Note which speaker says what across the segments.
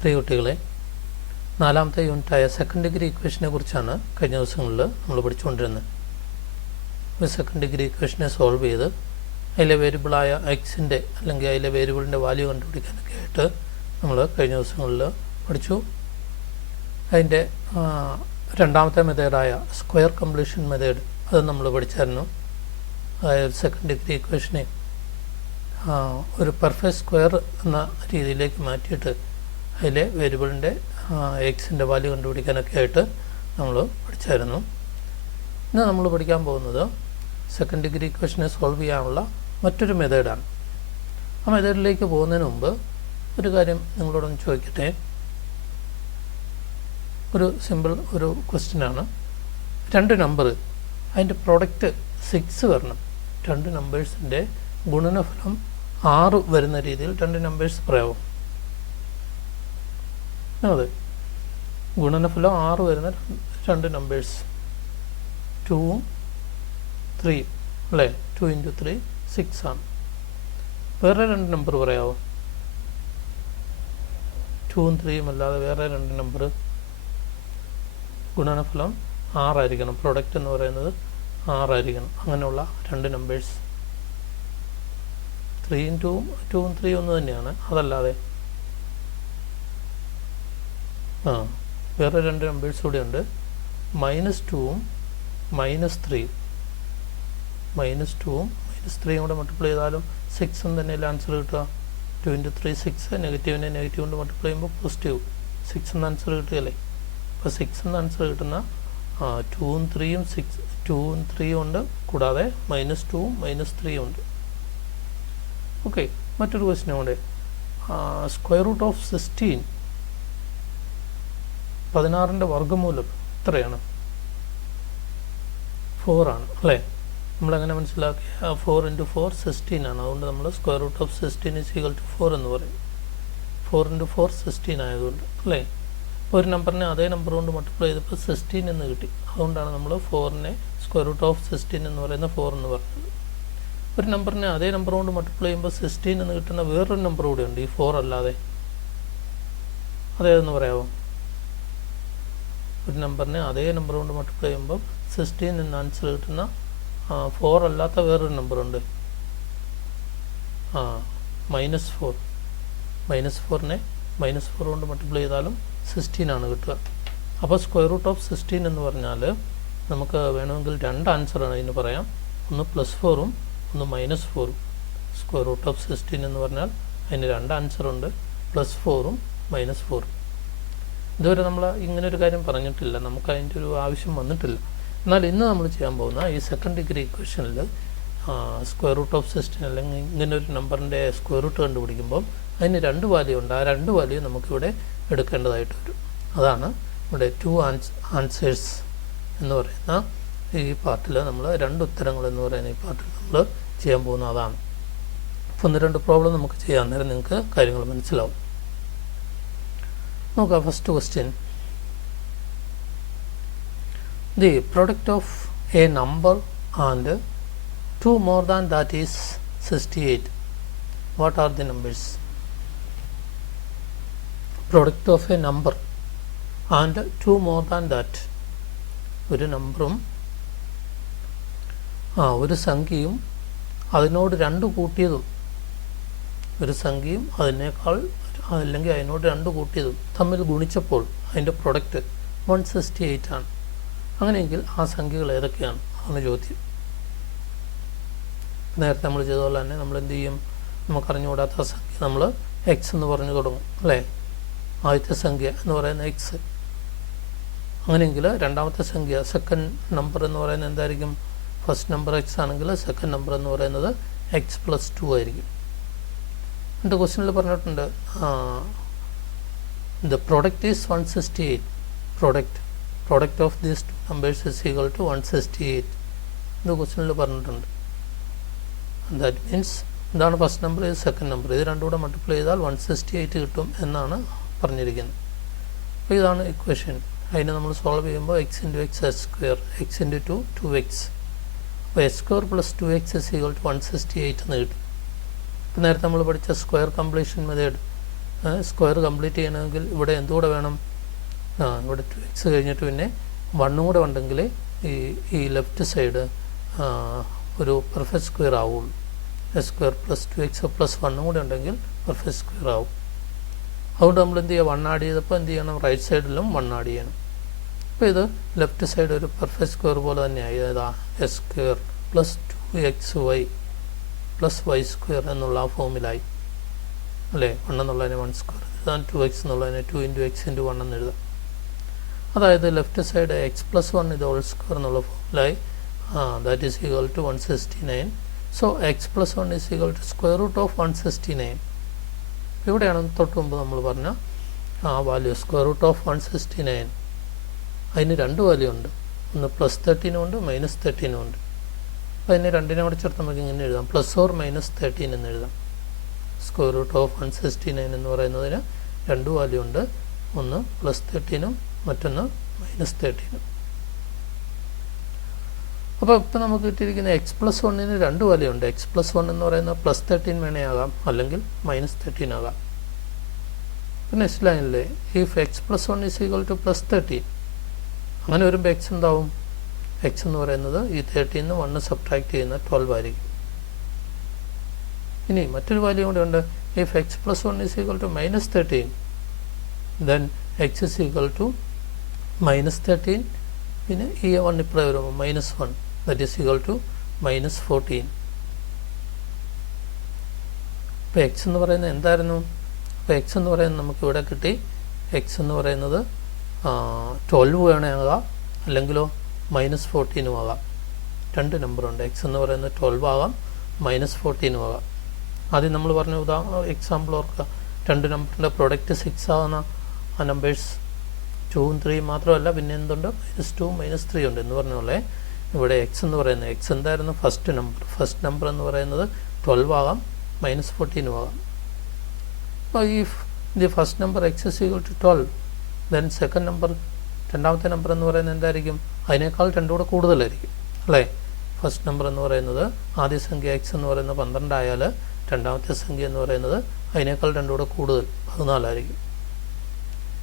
Speaker 1: പ്രിയ കുട്ടികളെ നാലാമത്തെ യൂണിറ്റായ second degree ഇക്വേഷനെ കുറിച്ചാണ് കഴിഞ്ഞ ദിവസങ്ങളിൽ നമ്മൾ പഠിച്ചുകൊണ്ടിരുന്നത്. ഒരു സെക്കൻഡ് ഡിഗ്രി ഇക്വേഷനെ സോൾവ് ചെയ്ത് അതിലെ വേരിയബിളായ എക്സിന്റെ അല്ലെങ്കിൽ അതിലെ വേരിയബിളിന്റെ വാല്യൂ കണ്ടുപിടിക്കാനൊക്കെ ആയിട്ട് നമ്മൾ കഴിഞ്ഞ ദിവസങ്ങളിൽ പഠിച്ചു. അതിന്റെ രണ്ടാമത്തെ മെത്തേഡായ സ്ക്വയർ കംപ്ലീഷൻ മെത്തേഡ് അത് നമ്മൾ പഠിച്ചായിരുന്നു. അതായത് സെക്കൻഡ് ഡിഗ്രി ഇക്വേഷനെ ഒരു പെർഫെക്റ്റ് സ്ക്വയർ എന്ന രീതിയിലേക്ക് മാറ്റിയിട്ട് അതിലെ വേരിയബിളിന്റെ എക്സിന്റെ വാല്യൂ കണ്ടുപിടിക്കാനൊക്കെ ആയിട്ട് നമ്മൾ പഠിച്ചായിരുന്നു. ഇന്ന് നമ്മൾ പഠിക്കാൻ പോകുന്നത് സെക്കൻഡ് ഡിഗ്രി ഇക്വേഷനെ സോൾവ് ചെയ്യാനുള്ള മറ്റൊരു മെത്തേഡാണ് ആ മെത്തേഡിലേക്ക് പോകുന്നതിന് മുമ്പ് ഒരു കാര്യം നിങ്ങളോടൊന്ന് ചോദിക്കട്ടെ? ഒരു സിമ്പിൾ ഒരു ക്വസ്റ്റ്യനാണ് രണ്ട് നമ്പർ അതിന്റെ പ്രൊഡക്റ്റ് സിക്സ് വരണം. രണ്ട് നമ്പേഴ്സിന്റെ ഗുണനഫലം ആറ് വരുന്ന രീതിയിൽ രണ്ട് നമ്പേഴ്സ് പറയാമോ അതെ. ഗുണനഫലം ആറ് വരുന്ന രണ്ട് നമ്പേഴ്സ് ടൂവും ത്രീയും അല്ലേ? ടു ഇന്റു ത്രീ സിക്സ് ആണ്. വേറെ രണ്ട് നമ്പർ പറയാമോ ടൂവും ത്രീയും അല്ലാതെ വേറെ രണ്ട് നമ്പർ ഗുണനഫലം ആറായിരിക്കണം. പ്രൊഡക്റ്റ് എന്ന് പറയുന്നത് ആറായിരിക്കണം. അങ്ങനെയുള്ള രണ്ട് നമ്പേഴ്സ് ത്രീയും ടൂവും ടൂവും ത്രീ ഒന്ന് തന്നെയാണ്. അതല്ലാതെ ആ വേറെ രണ്ട് നമ്പേഴ്സ് കൂടെ ഉണ്ട്. മൈനസ് ടൂവും മൈനസ് ത്രീയും മൈനസ് ടൂവും മൈനസ് ത്രീയും കൂടെ മൾട്ടിപ്ലൈ ചെയ്താലും സിക്സും തന്നെയല്ലേ ആൻസർ കിട്ടുക? ടു ഇന്റു ത്രീ സിക്സ് നെഗറ്റീവിനെ നെഗറ്റീവ് കൊണ്ട് മൾട്ടിപ്ലൈ ചെയ്യുമ്പോൾ പോസിറ്റീവ് സിക്സ് എന്ന ആൻസർ കിട്ടുകയല്ലേ? അപ്പോൾ സിക്സ് എന്ന ആൻസർ കിട്ടുന്ന ടൂവും ത്രീയും സിക്സ് ടൂവും ത്രീയും ഉണ്ട്. കൂടാതെ മൈനസ് ടൂവും മൈനസ് ത്രീയും ഉണ്ട്. ഓക്കെ മറ്റൊരു ക്വസ്റ്റിനും കൂടെ സ്ക്വയർ റൂട്ട് ഓഫ് സിക്സ്റ്റീൻ പതിനാറിന്റെ വർഗമൂലം എത്രയാണ് ഫോർ ആണ് അല്ലേ? നമ്മളെങ്ങനെ മനസ്സിലാക്കിയ ഫോർ ഇന്റു ഫോർ സിക്സ്റ്റീൻ ആണ്. അതുകൊണ്ട് നമ്മൾ square root of sixteen is equal to four എന്ന് പറയും. ഫോർ ഇന്റു ഫോർ സിക്സ്റ്റീൻ ആയതുകൊണ്ട് അല്ലേ? അപ്പോൾ ഒരു നമ്പറിനെ അതേ നമ്പർ കൊണ്ട് മൾട്ടിപ്ലൈ ചെയ്തപ്പോൾ സിക്സ്റ്റീൻ എന്ന് കിട്ടി. അതുകൊണ്ടാണ് നമ്മൾ ഫോറിനെ സ്ക്വയർ റൂട്ട് ഓഫ് സിക്സ്റ്റീൻ എന്ന് പറയുന്ന ഫോർ എന്ന് പറഞ്ഞത്. ഒരു നമ്പറിനെ അതേ നമ്പർ കൊണ്ട് മൾട്ടിപ്ലൈ ചെയ്യുമ്പോൾ സിക്സ്റ്റീൻ എന്ന് കിട്ടുന്ന വേറൊരു നമ്പർ കൂടെ ഉണ്ട്. ഈ ഫോർ അല്ലാതെ. അതേതെന്ന് പറയാമോ ഒരു നമ്പറിനെ അതേ നമ്പർ കൊണ്ട് മൾട്ടിപ്ലൈ ചെയ്യുമ്പോൾ സിക്സ്റ്റീൻ എന്ന ആൻസർ കിട്ടുന്ന ഫോർ അല്ലാത്ത വേറൊരു നമ്പറുണ്ട്. ആ മൈനസ് ഫോർ മൈനസ് ഫോറിനെ മൈനസ് ഫോർ കൊണ്ട് മൾട്ടിപ്ലൈ ചെയ്താലും സിക്സ്റ്റീൻ ആണ് കിട്ടുക. അപ്പോൾ സ്ക്വയർ റൂട്ട് ഓഫ് സിക്സ്റ്റീൻ എന്ന് പറഞ്ഞാൽ നമുക്ക് വേണമെങ്കിൽ രണ്ട് ആൻസറാണ് ഇതിന് പറയാം. ഒന്ന് പ്ലസ് ഫോറും ഒന്ന് മൈനസ് ഫോറും സ്ക്വയർ റൂട്ട് ഓഫ് സിക്സ്റ്റീൻ എന്ന് പറഞ്ഞാൽ അതിന് രണ്ട് ആൻസറുണ്ട് പ്ലസ് ഫോറും മൈനസ് ഫോറും ഇതുവരെ നമ്മൾ ഇങ്ങനെ ഒരു കാര്യം പറഞ്ഞിട്ടില്ല. നമുക്ക് അതിന്റെ ഒരു ആവശ്യം വന്നിട്ടില്ല. എന്നാൽ ഇന്ന് നമ്മൾ ചെയ്യാൻ പോകുന്ന ഈ സെക്കൻഡ് ഡിഗ്രി ഇക്വേഷനിൽ സ്ക്വയർ റൂട്ട് ഓഫ് സിസ്റ്റം അല്ലെങ്കിൽ ഇങ്ങനെ ഒരു നമ്പറിന്റെ സ്ക്വയർ റൂട്ട് കണ്ടുപിടിക്കുമ്പോൾ അതിന് രണ്ട് വാല്യൂ ഉണ്ട്. ആ രണ്ട് വാല്യൂ നമുക്കിവിടെ എടുക്കേണ്ടതായിട്ട് വരും. അതാണ് ഇവിടെ ടു ആൻസ് ആൻസേഴ്സ് എന്ന് പറയുന്ന ഈ പാർട്ടിൽ നമ്മൾ രണ്ട് ഉത്തരങ്ങൾ എന്ന് പറയുന്ന ഈ പാർട്ടിൽ നമ്മൾ ചെയ്യാൻ പോകുന്ന അതാണ്. ഒന്ന് രണ്ട് പ്രോബ്ലം നമുക്ക് ചെയ്യാൻ നേരം നിങ്ങൾക്ക് കാര്യങ്ങൾ മനസ്സിലാവും. നോക്കാം first question the product of a number and two more than that is sixty eight what are the numbers product of a number and two more than that ഒരു നമ്പറും ആ ഒരു സംഖ്യയും അതിനോട് രണ്ട് കൂട്ടിയതും. ഒരു സംഖ്യയും അതിനേക്കാൾ അല്ലെങ്കിൽ അതിനോട് രണ്ട് കൂട്ടിയതും തമ്മിൽ ഗുണിച്ചപ്പോൾ അതിന്റെ പ്രൊഡക്റ്റ് വൺ സിക്സ്റ്റി എയ്റ്റ് ആണ്. അങ്ങനെയെങ്കിൽ ആ സംഖ്യകൾ ഏതൊക്കെയാണ്? അതാണ് ചോദ്യം. നേരത്തെ നമ്മൾ ചെയ്ത പോലെ തന്നെ നമ്മൾ എന്ത് ചെയ്യും? നമുക്കറിഞ്ഞുകൂടാത്ത സംഖ്യ നമ്മൾ എക്സ് എന്ന് പറഞ്ഞു തുടങ്ങും അല്ലേ? ആദ്യത്തെ സംഖ്യ എന്ന് പറയുന്ന എക്സ് അങ്ങനെയെങ്കിൽ രണ്ടാമത്തെ സംഖ്യ സെക്കൻഡ് നമ്പർ എന്ന് പറയുന്നത് എന്തായിരിക്കും? ഫസ്റ്റ് നമ്പർ എക്സ് ആണെങ്കിൽ സെക്കൻഡ് നമ്പർ എന്ന് പറയുന്നത് എക്സ് പ്ലസ് ടു ആയിരിക്കും. എന്റെ ക്വസ്റ്റ്യനിൽ പറഞ്ഞിട്ടുണ്ട്. The product is one sixty eight product product of these numbers is equal to one sixty eight എന്ന് ക്വസ്റ്റ്യനിൽ പറഞ്ഞിട്ടുണ്ട്. ദാറ്റ് മീൻസ് ഇതാണ് ഫസ്റ്റ് നമ്പർ ഇത് സെക്കൻഡ് നമ്പർ ഇത് രണ്ടും കൂടെ മൾട്ടിപ്ലൈ ചെയ്താൽ വൺ സിക്സ്റ്റി എയ്റ്റ് കിട്ടും എന്നാണ് പറഞ്ഞിരിക്കുന്നത്. അപ്പോൾ ഇതാണ് ഇക്വേഷൻ അതിനെ നമ്മൾ സോൾവ് ചെയ്യുമ്പോൾ X into X X square X into two two X അപ്പോൾ X square plus two X is equal to one sixty eight എന്ന് കിട്ടും. ഇപ്പോൾ നേരത്തെ നമ്മൾ പഠിച്ച square completion method square complete ചെയ്യണമെങ്കിൽ ഇവിടെ എന്തുകൂടെ വേണം? ആ ഇവിടെ ടു എക്സ് കഴിഞ്ഞിട്ട് പിന്നെ വണ്ണും കൂടെ ഉണ്ടെങ്കിൽ ഈ ഈ ലെഫ്റ്റ് സൈഡ് ഒരു പെർഫെക്റ്റ് സ്ക്വയർ ആവുള്ളൂ. X square plus two X plus വണ്ണും കൂടെ ഉണ്ടെങ്കിൽ പെർഫെക്റ്റ് സ്ക്വയർ ആവും. അതുകൊണ്ട് നമ്മൾ എന്ത് ചെയ്യുക? വൺ ആഡ് ചെയ്തപ്പോൾ എന്ത് ചെയ്യണം? റൈറ്റ് സൈഡിലും വൺ ആഡ് ചെയ്യണം. അപ്പോൾ ഇത് ലെഫ്റ്റ് സൈഡ് ഒരു പെർഫെക്റ്റ് സ്ക്വയർ പോലെ തന്നെയായി അതായത് X square plus two X Y plus Y square എന്നുള്ള ആ ഫോമിലായി. അല്ലേ? വൺ എന്നുള്ളതിനെ വൺ സ്ക്വയർ എഴുതാൻ ടു എക്സ് എന്നുള്ളതിനെ two into X into one എന്ന് എഴുതാം. അതായത് left side X plus one ഇത് ഹോൾ സ്ക്വയർ എന്നുള്ള ഫോമിലായി. That is equal to one sixty nine so X plus one is equal to square root of one sixty nine ഇവിടെയാണ് തൊട്ട് മുമ്പ് നമ്മൾ പറഞ്ഞ ആ value square root of one sixty nine അതിന് രണ്ട് വാല്യൂ ഉണ്ട്. ഒന്ന് പ്ലസ് തേർട്ടീനും ഉണ്ട് മൈനസ് തേർട്ടീനും ഉണ്ട്. അതിന് രണ്ടിനെ കൂടെ ചേർത്ത് നമുക്ക് ഇങ്ങനെ എഴുതാം. പ്ലസ് ഓർ മൈനസ് തേർട്ടീൻ എന്ന് എഴുതാം. Square root of one sixty nine എന്ന് പറയുന്നതിന് രണ്ട് വാല്യൂ ഉണ്ട്. ഒന്ന് പ്ലസ് തേർട്ടീനും മറ്റൊന്ന് മൈനസ് തേർട്ടീനും അപ്പോൾ ഇപ്പം നമുക്ക് കിട്ടിയിരിക്കുന്ന എക്സ് പ്ലസ് വണ്ണിന് രണ്ട് വാല്യൂ ഉണ്ട്. എക്സ് പ്ലസ് വൺ എന്ന് പറയുന്നത് പ്ലസ് തേർട്ടീൻ വേണേ ആകാം അല്ലെങ്കിൽ മൈനസ് തേർട്ടീൻ ആകാം. പിന്നെ നെക്സ്റ്റ് ലൈനിലെ if X plus one is equal to plus thirteen അങ്ങനെ വരുമ്പോൾ എക്സ് എന്താവും? എക്സ് എന്ന് പറയുന്നത് ഈ തേർട്ടിയിൽ നിന്ന് വണ്ണ് സബ്ട്രാക്ട് ചെയ്യുന്ന ട്വൽവ് ആയിരിക്കും. ഇനി മറ്റൊരു വാല്യൂ കൂടെ ഉണ്ട്. If X plus one is equal to minus thirteen then X is equal to minus thirteen പിന്നെ ഈ വൺ ഇപ്പുറം വരുമ്പോൾ minus one that is equal to minus fourteen ഇപ്പോൾ എക്സ് എന്ന് പറയുന്നത് എന്തായിരുന്നു? അപ്പോൾ എക്സ് എന്ന് പറയുന്നത് നമുക്ക് ഇവിടെ കിട്ടി. എക്സ് എന്ന് പറയുന്നത് ട്വൽവ് വേണേ അല്ലെങ്കിലോ മൈനസ് ഫോർട്ടീനും ആകാം. രണ്ട് നമ്പറുണ്ട് എക്സ് എന്ന് പറയുന്നത് ട്വൽവ് ആകാം. മൈനസ് ഫോർട്ടീനും ആകാം. ആദ്യം നമ്മൾ പറഞ്ഞ ഉദാഹരണം എക്സാമ്പിൾ ഓർക്കുക. രണ്ട് നമ്പറിന്റെ പ്രൊഡക്റ്റ് സിക്സ് ആകുന്ന ആ നമ്പേഴ്സ് ടൂവും ത്രീയും മാത്രമല്ല പിന്നെ എന്തുണ്ട്? മൈനസ് ടു മൈനസ് ത്രീ ഉണ്ട് എന്ന് പറഞ്ഞ പോലെ ഇവിടെ എക്സ് എന്ന് പറയുന്നത് എക്സ് എന്തായിരുന്നു? ഫസ്റ്റ് നമ്പർ ഫസ്റ്റ് നമ്പർ എന്ന് പറയുന്നത് ട്വൽവ് ആകാം. മൈനസ് ഫോർട്ടീനും ആകാം. അപ്പോൾ ഈ the first number X equal to twelve then second number രണ്ടാമത്തെ നമ്പർ എന്ന് പറയുന്നത് എന്തായിരിക്കും? അതിനേക്കാൾ രണ്ടും കൂടെ കൂടുതലായിരിക്കും അല്ലേ? ഫസ്റ്റ് നമ്പർ എന്ന് പറയുന്നത് ആദ്യ സംഖ്യ എക്സ് എന്ന് പറയുന്നത് പന്ത്രണ്ടായാൽ രണ്ടാമത്തെ സംഖ്യ എന്ന് പറയുന്നത് അതിനേക്കാൾ രണ്ടും കൂടെ കൂടുതൽ പതിനാലായിരിക്കും.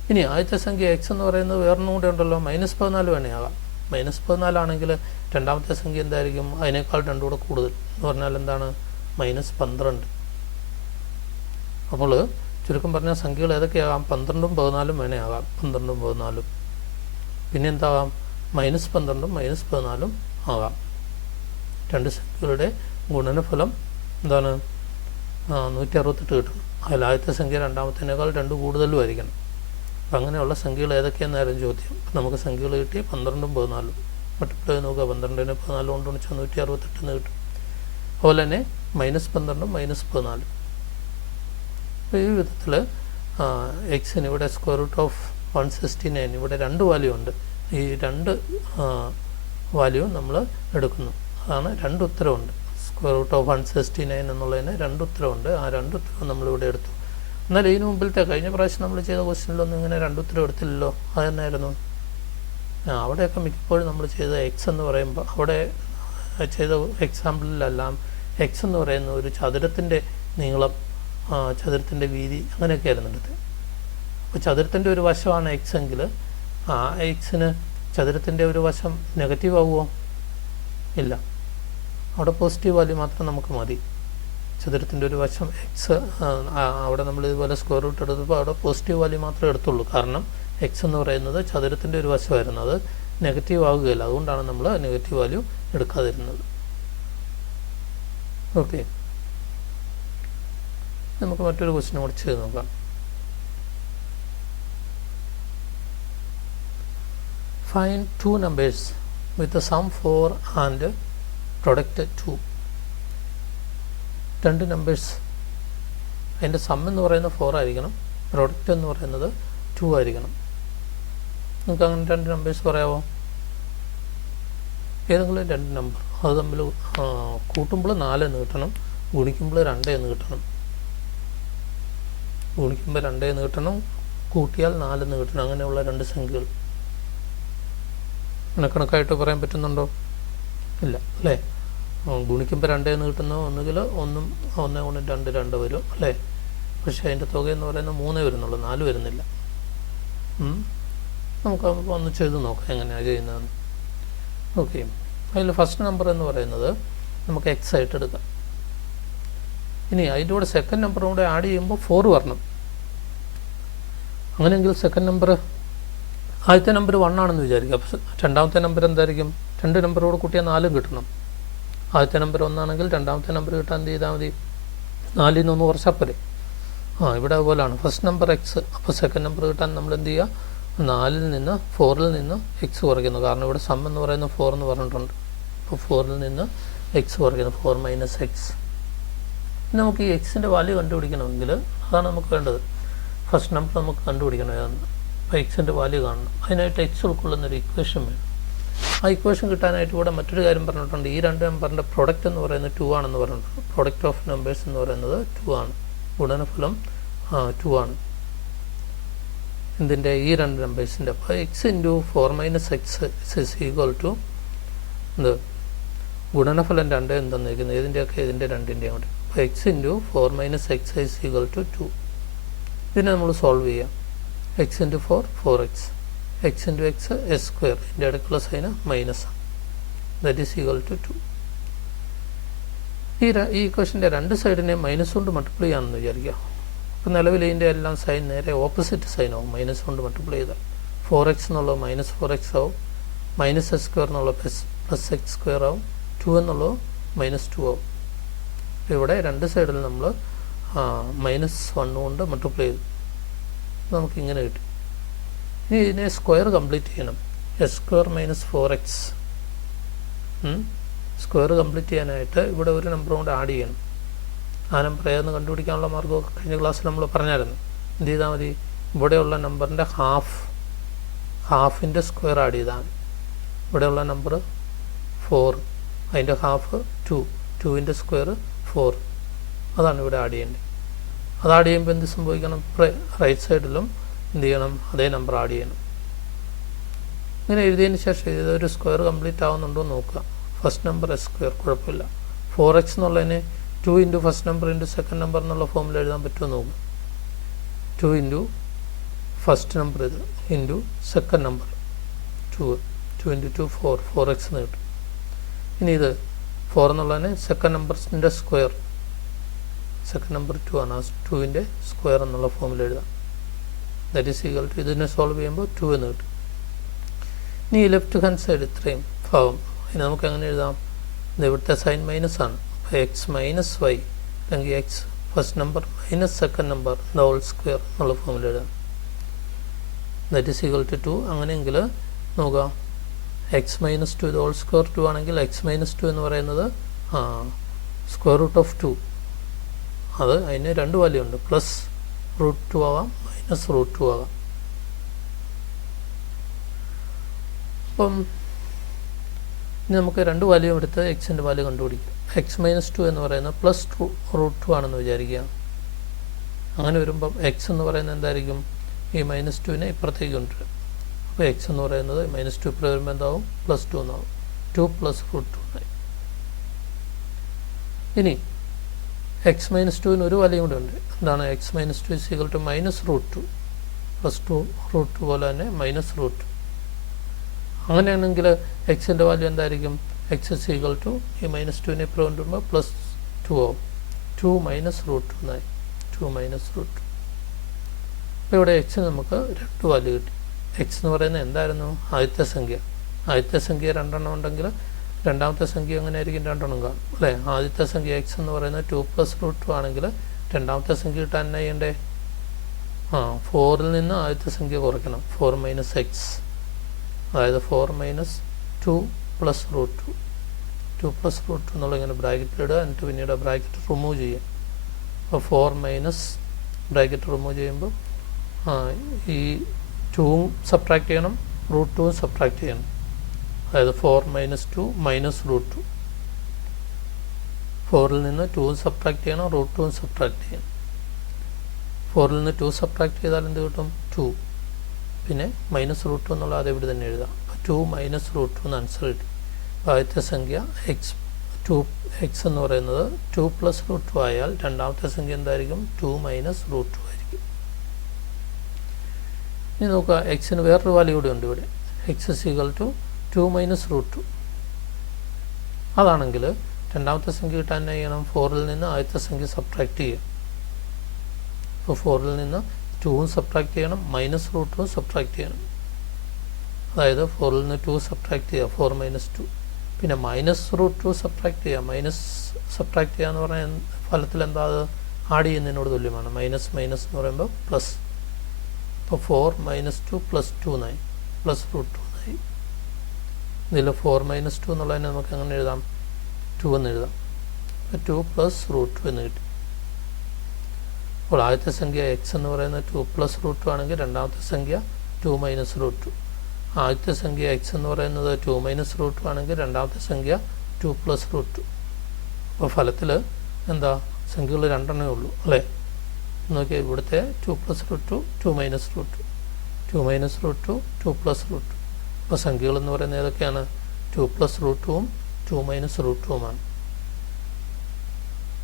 Speaker 1: ഇനി ആദ്യത്തെ സംഖ്യ എക്സ് എന്ന് പറയുന്നത് വേറൊന്നും കൂടെ ഉണ്ടല്ലോ മൈനസ് പതിനാല് വേണേയാകാം. മൈനസ് പതിനാലാണെങ്കിൽ രണ്ടാമത്തെ സംഖ്യ എന്തായിരിക്കും? അതിനേക്കാൾ രണ്ടും കൂടെ കൂടുതൽ എന്ന് പറഞ്ഞാൽ എന്താണ്? മൈനസ് പന്ത്രണ്ട്. അപ്പോൾ ചുരുക്കം പറഞ്ഞ സംഖ്യകൾ ഏതൊക്കെയാകാം? പന്ത്രണ്ടും പതിനാലും വേണേ ആകാം പന്ത്രണ്ടും പതിനാലും. പിന്നെ എന്താകാം മൈനസ് പന്ത്രണ്ടും മൈനസ് പതിനാലും ആകാം. രണ്ട് സംഖ്യകളുടെ ഗുണനഫലം എന്താണ്? നൂറ്റി അറുപത്തെട്ട് കിട്ടും. അതിൽ ആദ്യത്തെ സംഖ്യ രണ്ടാമത്തേനേക്കാൾ രണ്ട് കൂടുതലും ആയിരിക്കണം. അപ്പം അങ്ങനെയുള്ള സംഖ്യകൾ ഏതൊക്കെയെന്നായിരുന്നു ചോദ്യം നമുക്ക് സംഖ്യകൾ കിട്ടി പന്ത്രണ്ടും പതിനാലും. മൾട്ടിപ്ലൈ നോക്കുക. പന്ത്രണ്ടിന് പതിനാല് കൊണ്ട് ഗുണിച്ചാൽ നൂറ്റി അറുപത്തെട്ടിന് കിട്ടും. അതുപോലെ തന്നെ മൈനസ് പന്ത്രണ്ടും മൈനസ് പതിനാലും. അപ്പോൾ ഈ വിധത്തിൽ എക്സിന് ഇവിടെ square root of one sixty nine ഇവിടെ രണ്ട് വാല്യൂ ഉണ്ട്. ഈ രണ്ട് വാല്യൂ നമ്മൾ എടുക്കുന്നു. അതാണ് രണ്ട് ഉത്തരവുണ്ട്. Square root of one sixty nine എന്നുള്ളതിന് രണ്ട് ഉത്തരവുണ്ട്. ആ രണ്ട് ഉത്തരവും നമ്മളിവിടെ എടുത്തു. എന്നാൽ ഇതിനു മുമ്പിലത്തെ കഴിഞ്ഞ പ്രാവശ്യം നമ്മൾ ചെയ്ത ക്വസ്റ്റ്യനിലൊന്നും ഇങ്ങനെ രണ്ട് ഉത്തരം എടുത്തില്ലല്ലോ. അതെന്നായിരുന്നു അവിടെയൊക്കെ മിക്കപ്പോഴും നമ്മൾ ചെയ്ത എക്സ് എന്ന് പറയുമ്പോൾ അവിടെ ചെയ്ത എക്സാമ്പിളിലെല്ലാം എക്സ് എന്ന് പറയുന്ന ഒരു ചതുരത്തിന്റെ നീളം ചതുരത്തിന്റെ വീതി അങ്ങനെയൊക്കെയായിരുന്നു എടുത്തത്. അപ്പോൾ ചതുരത്തിന്റെ ഒരു വശമാണ് എക്സ് എങ്കിൽ ആ എക്സിന് ചതുരത്തിന്റെ ഒരു വശം നെഗറ്റീവ് ആവുമോ ഇല്ല. അവിടെ പോസിറ്റീവ് വാല്യൂ മാത്രം നമുക്ക് മതി. ചതുരത്തിന്റെ ഒരു വശം എക്സ് അവിടെ നമ്മൾ ഇതുപോലെ സ്ക്വയർ റൂട്ട് എടുത്തപ്പോൾ അവിടെ പോസിറ്റീവ് വാല്യൂ മാത്രമേ എടുത്തുള്ളൂ. കാരണം എക്സ് എന്ന് പറയുന്നത് ചതുരത്തിന്റെ ഒരു വശമായിരുന്നു. അത് നെഗറ്റീവ് ആവുകയില്ല. അതുകൊണ്ടാണ് നമ്മൾ നെഗറ്റീവ് വാല്യൂ എടുക്കാതിരുന്നത്. ഓക്കെ നമുക്ക് മറ്റൊരു ക്വസ്റ്റിനെ കൂടി നോക്കാം. Find two numbers with sum 4 and product two രണ്ട് നമ്പേഴ്സ് അതിന്റെ സം എന്ന് പറയുന്നത് ഫോർ ആയിരിക്കണം. പ്രൊഡക്റ്റ് എന്ന് പറയുന്നത് ടു ആയിരിക്കണം. നിങ്ങൾക്ക് അങ്ങനെ രണ്ട് നമ്പേഴ്സ് പറയാമോ ഏതെങ്കിലും രണ്ട് നമ്പർ അത് തമ്മിൽ കൂട്ടുമ്പോൾ നാല് എന്ന് കിട്ടണം. ഗുണിക്കുമ്പോൾ രണ്ട് എന്ന് കിട്ടണം. ഗുണിക്കുമ്പോൾ രണ്ട് എന്ന് കിട്ടണം. കൂട്ടിയാൽ നാലെന്ന് കിട്ടണം. അങ്ങനെയുള്ള രണ്ട് സംഖ്യകൾ. കണക്കായിട്ട് പറയാൻ പറ്റുന്നുണ്ടോ? ഇല്ല അല്ലേ? ഗുണിക്കുമ്പോൾ രണ്ടേന്ന് കിട്ടുന്ന. ഒന്നുകിൽ ഒന്നും ഒന്ന് ഗുണം രണ്ട് രണ്ട് വരും അല്ലേ? പക്ഷേ അതിന്റെ തുക എന്ന് പറയുന്നത് മൂന്നേ വരുന്നുള്ളൂ നാല് വരുന്നില്ല. നമുക്ക് ഒന്ന് ചെയ്ത് നോക്കാം എങ്ങനെയാണ് ചെയ്യുന്നതെന്ന്. ഓക്കെ. അതിൽ ഫസ്റ്റ് നമ്പർ എന്ന് പറയുന്നത് നമുക്ക് എക്സ് ആയിട്ട് എടുക്കാം. ഇനി അതിന്റെ കൂടെ സെക്കൻഡ് നമ്പറും കൂടെ ആഡ് ചെയ്യുമ്പോൾ ഫോർ വരണം. അങ്ങനെയെങ്കിൽ സെക്കൻഡ് നമ്പർ ആദ്യത്തെ നമ്പർ വൺ ആണെന്ന് വിചാരിക്കുക അപ്പോൾ രണ്ടാമത്തെ നമ്പർ എന്തായിരിക്കും? രണ്ട് നമ്പറോട് കൂട്ടിയാൽ നാലും കിട്ടണം. ആദ്യത്തെ നമ്പർ ഒന്നാണെങ്കിൽ രണ്ടാമത്തെ നമ്പർ കിട്ടാൻ എന്ത് ചെയ്താൽ മതി? നാലിൽ നിന്ന് ഒന്ന് കുറച്ചാൽ ആ ഇവിടെ അതുപോലെയാണ് ഫസ്റ്റ് നമ്പർ എക്സ് അപ്പോൾ സെക്കൻഡ് നമ്പർ കിട്ടാൻ നമ്മൾ എന്ത് ചെയ്യുക നാലിൽ നിന്ന് ഫോറിൽ നിന്ന് എക്സ് കുറയ്ക്കുന്നു. കാരണം ഇവിടെ സം എന്ന് പറയുന്നത് ഫോർ എന്ന് പറഞ്ഞിട്ടുണ്ട്. അപ്പോൾ ഫോറിൽ നിന്ന് എക്സ് കുറയ്ക്കുന്നു. ഫോർ മൈനസ് എക്സ് നമുക്ക് ഈ എക്സിന്റെ വാല്യൂ കണ്ടുപിടിക്കണമെങ്കിൽ അതാണ് നമുക്ക് വേണ്ടത്. ഫസ്റ്റ് നമ്പർ നമുക്ക് കണ്ടുപിടിക്കണം. അപ്പോൾ എക്സിന്റെ വാല്യൂ കാണണം. അതിനായിട്ട് എക്സ് ഉൾക്കൊള്ളുന്ന ഒരു ഇക്വേഷൻ വേണം. ആ ഇക്വേഷൻ കിട്ടാനായിട്ട് ഇവിടെ മറ്റൊരു കാര്യം പറഞ്ഞിട്ടുണ്ട്. ഈ രണ്ട് നമ്പറിന്റെ പ്രൊഡക്റ്റ് എന്ന് പറയുന്നത് ടു ആണെന്ന് പറഞ്ഞിട്ടുണ്ട്. പ്രൊഡക്റ്റ് ഓഫ് നമ്പേഴ്സ് എന്ന് പറയുന്നത് ടു ആണ്. ഗുണനഫലം ടു ആണ്. ഇതിന്റെ ഈ രണ്ട് നമ്പേഴ്സിന്റെ അപ്പോൾ X into four minus X is equal to എന്ത്? ഗുണനഫലം രണ്ട് എന്തെന്നിരിക്കുന്നത് ഇതിന്റെയൊക്കെ ഇതിന്റെ രണ്ടിന്റെയും കൂടെ. അപ്പോൾ X into four minus X is equal to two ഇതിനെ നമ്മൾ സോൾവ് ചെയ്യാം. X into four four X X into X X square ഇതിന്റെ അടുക്കുള്ള sign minus that is equal to two ഈ ഈ ഇക്വേഷന്റെ രണ്ട് സൈഡിനെ മൈനസ് കൊണ്ട് മൾട്ടിപ്ലൈ ആണെന്ന് വിചാരിക്കുക. അപ്പോൾ നിലവിൽ ഇതിന്റെ എല്ലാം സൈൻ നേരെ ഓപ്പോസിറ്റ് സൈൻ ആവും. മൈനസ് കൊണ്ട് മൾട്ടിപ്ലൈ ചെയ്താൽ. ഫോർ എക്സ് എന്നുള്ളത് മൈനസ് ഫോർ എക്സ് ആവും. മൈനസ് എസ് സ്ക്വയർ എന്നുള്ള പ്ലസ് പ്ലസ് എക്സ് സ്ക്വയർ ആവും. ടു എന്നുള്ളത് മൈനസ് ടു ആവും. ഇവിടെ രണ്ട് സൈഡിൽ നമ്മൾ മൈനസ് വൺ കൊണ്ട് മൾട്ടിപ്ലൈ ചെയ്തു. നമുക്ക് ഇങ്ങനെ കിട്ടി. ഇനി ഇതിനെ സ്ക്വയർ കംപ്ലീറ്റ് ചെയ്യണം. X square minus four X. Square complete ചെയ്യാനായിട്ട് ഇവിടെ ഒരു നമ്പറും കൂടെ ആഡ് ചെയ്യണം. ആ നമ്പർ ഏതെന്ന് കണ്ടുപിടിക്കാനുള്ള മാർഗമൊക്കെ കഴിഞ്ഞ ക്ലാസ്സിൽ നമ്മൾ പറഞ്ഞായിരുന്നു. എന്ത് ചെയ്താൽ മതി? ഇവിടെയുള്ള നമ്പറിന്റെ ഹാഫ് ഹാഫിന്റെ സ്ക്വയർ ആഡ് ചെയ്താൽ മതി. ഇവിടെയുള്ള നമ്പർ ഫോർ അതിന്റെ ഹാഫ് ടു ടുവിന്റെ സ്ക്വയർ ഫോർ. അതാണ് ഇവിടെ ആഡ് ചെയ്യേണ്ടത്. അത് ആഡ് ചെയ്യുമ്പോൾ എന്ത് സംഭവിക്കണം റൈറ്റ് സൈഡിലും എന്ത് ചെയ്യണം? അതേ നമ്പർ ആഡ് ചെയ്യണം. ഇങ്ങനെ എഴുതിയതിന് ശേഷം ഇതൊരു സ്ക്വയർ കംപ്ലീറ്റ് ആവുന്നുണ്ടോ നോക്കുക. ഫസ്റ്റ് നമ്പർ എസ് സ്ക്വയർ കുഴപ്പമില്ല. ഫോർ എക്സ് എന്നുള്ളതിന് two into first number into second number എന്നുള്ള ഫോമിൽ എഴുതാൻ പറ്റുമോ നോക്കുക. ടു ഇന്റു ഫസ്റ്റ് നമ്പർ ഇത് into second number two two into two four four X എന്ന് കിട്ടും. ഇനി ഇത് ഫോർ എന്നുള്ളതിന് സെക്കൻഡ് നമ്പറിന്റെ സ്ക്വയർ സെക്കൻഡ് നമ്പർ ടു ആണ്. ആ ടുവിന്റെ സ്ക്വയർ എന്നുള്ള ഫോമിൽ എഴുതാം. ദറ്റ് ഈസ് ഈക്വൽ ടു ഇതിനെ സോൾവ് ചെയ്യുമ്പോൾ ടു എന്ന് കിട്ടും. ഇനി ലെഫ്റ്റ് ഹാൻഡ് സൈഡ് ഇത്രയും ഭാഗം. അതിന് നമുക്ക് എങ്ങനെ എഴുതാം? ഇത് ഇവിടുത്തെ സൈൻ മൈനസ് ആണ്. അപ്പോൾ എക്സ് മൈനസ് വൈ അല്ലെങ്കിൽ X first number minus second number the whole square എന്നുള്ള ഫോമിൽ എഴുതാം. That is equal to two അങ്ങനെയെങ്കിൽ നോക്കാം X minus two the whole square two ആണെങ്കിൽ എക്സ് മൈനസ് ടു എന്ന് പറയുന്നത് സ്ക്വയർ റൂട്ട് ഓഫ് ടു അത് അതിന് രണ്ട് വാല്യൂ ഉണ്ട് പ്ലസ് റൂട്ട് ടു ആവാം മൈനസ് റൂട്ട് ടു ആകാം അപ്പം ഇനി നമുക്ക് രണ്ട് വാല്യൂ എടുത്ത് എക്സിന്റെ വാല്യൂ കണ്ടുപിടിക്കാം. എക്സ് മൈനസ് ടു എന്ന് പറയുന്നത് പ്ലസ് ടു റൂട്ട് ടു ആണെന്ന് വിചാരിക്കുക അങ്ങനെ വരുമ്പം എക്സ് എന്ന് പറയുന്നത് എന്തായിരിക്കും? ഈ മൈനസ് ടുവിനെ ഇപ്പുറത്തേക്ക് കൊണ്ടുവരും. അപ്പോൾ എക്സ് എന്ന് പറയുന്നത് മൈനസ് ടു ഇപ്പുറം വരുമ്പോൾ എന്താവും? പ്ലസ് ടു എന്നാവും. ടു പ്ലസ് റൂട്ട് ടു ഉണ്ടായി ഇനി എക്സ് മൈനസ് ടുവിന് ഒരു വലയും കൂടെ ഉണ്ട്. എന്താണ് x minus two is equal to minus root two plus two root two പോലെ തന്നെ മൈനസ് റൂട്ട് ടു അങ്ങനെയാണെങ്കിൽ എക്സിന്റെ വാല്യൂ എന്തായിരിക്കും? എക്സ് ഇസ് ഈക്വൽ ടു ഈ മൈനസ് ടുവിനെ കൊണ്ടുവരുമ്പോൾ പ്ലസ് ടു ആവും. ടു മൈനസ് റൂട്ട് ടു എന്നായി. ടു മൈനസ് റൂട്ട് ടു അപ്പോൾ ഇവിടെ എക്സ് നമുക്ക് രണ്ട് വാല്യൂ കിട്ടി. എക്സ് എന്ന് പറയുന്നത് എന്തായിരുന്നു? ആദ്യത്തെ സംഖ്യ. ആദ്യത്തെ സംഖ്യ രണ്ടെണ്ണം ഉണ്ടെങ്കിൽ രണ്ടാമത്തെ സംഖ്യ അങ്ങനെ ആയിരിക്കും രണ്ടെണ്ണം കാണും അല്ലേ? ആദ്യത്തെ സംഖ്യ എക്സ് എന്ന് പറയുന്നത് ടു പ്ലസ് റൂട്ട് ടു ആണെങ്കിൽ രണ്ടാമത്തെ സംഖ്യ കിട്ടാൻ എന്നാ ചെയ്യണ്ടേ? ആ ഫോറിൽ നിന്ന് ആദ്യത്തെ സംഖ്യ കുറയ്ക്കണം. ഫോർ മൈനസ് എക്സ് അതായത് four minus two plus root two two plus root two എന്നുള്ള ഇങ്ങനെ ബ്രാക്കറ്റ് ഇടുക. എന്നിട്ട് പിന്നീട് ബ്രാക്കറ്റ് റിമൂവ് ചെയ്യുക. അപ്പോൾ ഫോർ മൈനസ് ബ്രാക്കറ്റ് റിമൂവ് ചെയ്യുമ്പോൾ ഈ ടൂവും സബ്ട്രാക്ട് ചെയ്യണം റൂട്ട് ടൂവും സബ്ട്രാക്ട് ചെയ്യണം. അതായത് four minus two minus root two ഫോറിൽ നിന്ന് ടൂവും സബ്ട്രാക്ട് ചെയ്യണം റൂട്ട് ടുവും സബ്ട്രാക്ട് ചെയ്യണം. ഫോറിൽ നിന്ന് ടു സബ്ട്രാക്ട് ചെയ്താൽ എന്ത് കിട്ടും? ടു പിന്നെ മൈനസ് റൂട്ട് ടു എന്നുള്ള അത് ഇവിടെ തന്നെ എഴുതാം. അപ്പോൾ ടു മൈനസ് റൂട്ട് ടു എന്ന് ആൻസർ കിട്ടി. ആദ്യത്തെ സംഖ്യ എക്സ് ടു എക്സ് എന്ന് പറയുന്നത് ടു പ്ലസ് റൂട്ട് ടു ആയാൽ രണ്ടാമത്തെ സംഖ്യ എന്തായിരിക്കും? ടു മൈനസ് റൂട്ട് ടു ആയിരിക്കും. ഇനി നോക്കുക എക്സിന് വേറൊരു വാല്യൂ കൂടി ഉണ്ട് ഇവിടെ. X is equal to two minus root two അതാണെങ്കിൽ രണ്ടാമത്തെ സംഖ്യ കിട്ടാൻ ചെയ്യണം? ഫോറിൽ നിന്ന് ആദ്യത്തെ സംഖ്യ സബ്ട്രാക്ട് ചെയ്യും അപ്പോൾ ഫോറിൽ നിന്ന് ടൂവും സബ്ട്രാക്ട് ചെയ്യണം മൈനസ് റൂട്ട് സബ്ട്രാക്ട് ചെയ്യണം. അതായത് ഫോറിൽ നിന്ന് ടു സബ്ട്രാക്ട് ചെയ്യുക ഫോർ മൈനസ് ടു പിന്നെ മൈനസ് റൂട്ട് ടു സബ്ട്രാക്ട് ചെയ്യുക. മൈനസ് സബ്ട്രാക്ട് ചെയ്യുക എന്ന് പറഞ്ഞാൽ ഫലത്തിൽ എന്താ അത് ആഡ് ചെയ്യുന്നതിനോട് തുല്യമാണ്. മൈനസ് മൈനസ് എന്ന് പറയുമ്പോൾ പ്ലസ് അപ്പോൾ four minus two plus two nine plus root two ഇതിൽ ഫോർ മൈനസ് ടു എന്നുള്ളതിനെ നമുക്ക് എങ്ങനെ എഴുതാം? ടു എന്ന് എഴുതാം. ടു പ്ലസ് റൂട്ട് ടു എന്ന് കിട്ടി. അപ്പോൾ ആദ്യത്തെ സംഖ്യ എക്സ് എന്ന് പറയുന്നത് ടു പ്ലസ് റൂട്ട് ടു ആണെങ്കിൽ രണ്ടാമത്തെ സംഖ്യ ടു മൈനസ് റൂട്ട് ടു ആദ്യത്തെ സംഖ്യ എക്സ് എന്ന് പറയുന്നത് ടു മൈനസ് റൂട്ട് ടു ആണെങ്കിൽ രണ്ടാമത്തെ സംഖ്യ ടു പ്ലസ് റൂട്ട് ടു അപ്പോൾ ഫലത്തിൽ എന്താ? സംഖ്യകൾ രണ്ടെണ്ണേ ഉള്ളൂ അല്ലേ? നോക്കിയാൽ ഇവിടുത്തെ two plus root two two minus root two two minus root two two plus root two അപ്പോൾ സംഖ്യകൾ എന്ന് പറയുന്നത് ഏതൊക്കെയാണ് ടു പ്ലസ് റൂട്ട് ടുവും ടു മൈനസ് റൂട്ട് ടുവുമാണ്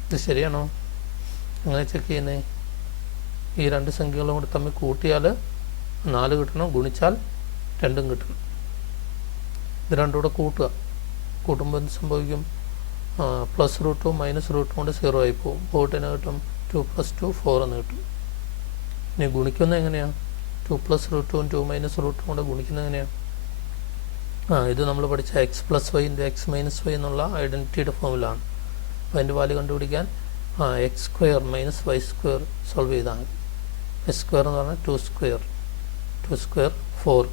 Speaker 1: ഇത് ശരിയാണോ? അങ്ങനെ ചെക്ക് ചെയ്യുന്നേ? ഈ രണ്ട് സംഖ്യകളും കൂടി തമ്മിൽ കൂട്ടിയാൽ നാല് കിട്ടണം ഗുണിച്ചാൽ രണ്ടും കിട്ടണം. ഇത് രണ്ടും കൂടെ കൂട്ടുക. കൂട്ടുമ്പോൾ എന്ത് സംഭവിക്കും? പ്ലസ് റൂട്ടും മൈനസ് റൂട്ടും കൊണ്ട് സീറോ ആയി പോകും. പോയിട്ടിന് കിട്ടും? ടു പ്ലസ് ടു ഫോർ എന്ന് കിട്ടും. ഇനി ഗുണിക്കുന്നത് എങ്ങനെയാണ് ടു പ്ലസ് റൂട്ടും ടു മൈനസ് റൂട്ടും കൂടെ ഗുണിക്കുന്നത് എങ്ങനെയാണ് ആ ഇത് നമ്മൾ പഠിച്ച x plus y into x minus y എന്നുള്ള ഐഡന്റിറ്റിയുടെ ഫോമിലാണ് അപ്പോൾ അതിന്റെ വാല്യൂ കണ്ടുപിടിക്കാൻ ആ x square minus y square solve ചെയ്താൽ മതി എക്സ് സ്ക്വയർ എന്ന് പറഞ്ഞാൽ two square two square four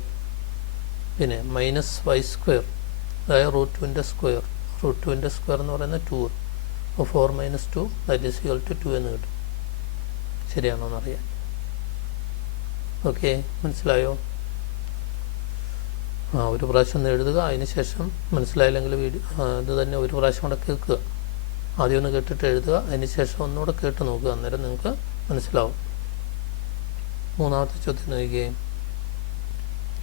Speaker 1: പിന്നെ മൈനസ് വൈ സ്ക്വയർ അതായത് റൂട്ട് ടുവിന്റെ സ്ക്വയർ റൂട്ട് ടുവിന്റെ സ്ക്വയർ എന്ന് പറയുന്നത് ടു അപ്പോൾ four minus two that is equal two two എന്ന് കിട്ടും. ശരിയാണോ എന്നറിയാം ഓക്കെ മനസ്സിലായോ? ഒരു പ്രാവശ്യം ഒന്ന് എഴുതുക അതിനുശേഷം മനസ്സിലായില്ലെങ്കിൽ വീഡിയോ ഇത് തന്നെ ഒരു പ്രാവശ്യം കൂടെ കേൾക്കുക ആദ്യം ഒന്ന് കേട്ടിട്ട് എഴുതുക അതിനുശേഷം ഒന്നുകൂടെ കേട്ട് നോക്കുക അന്നേരം നിങ്ങൾക്ക് മനസ്സിലാവും മൂന്നാമത്തെ ചോദ്യം നോക്കുകയും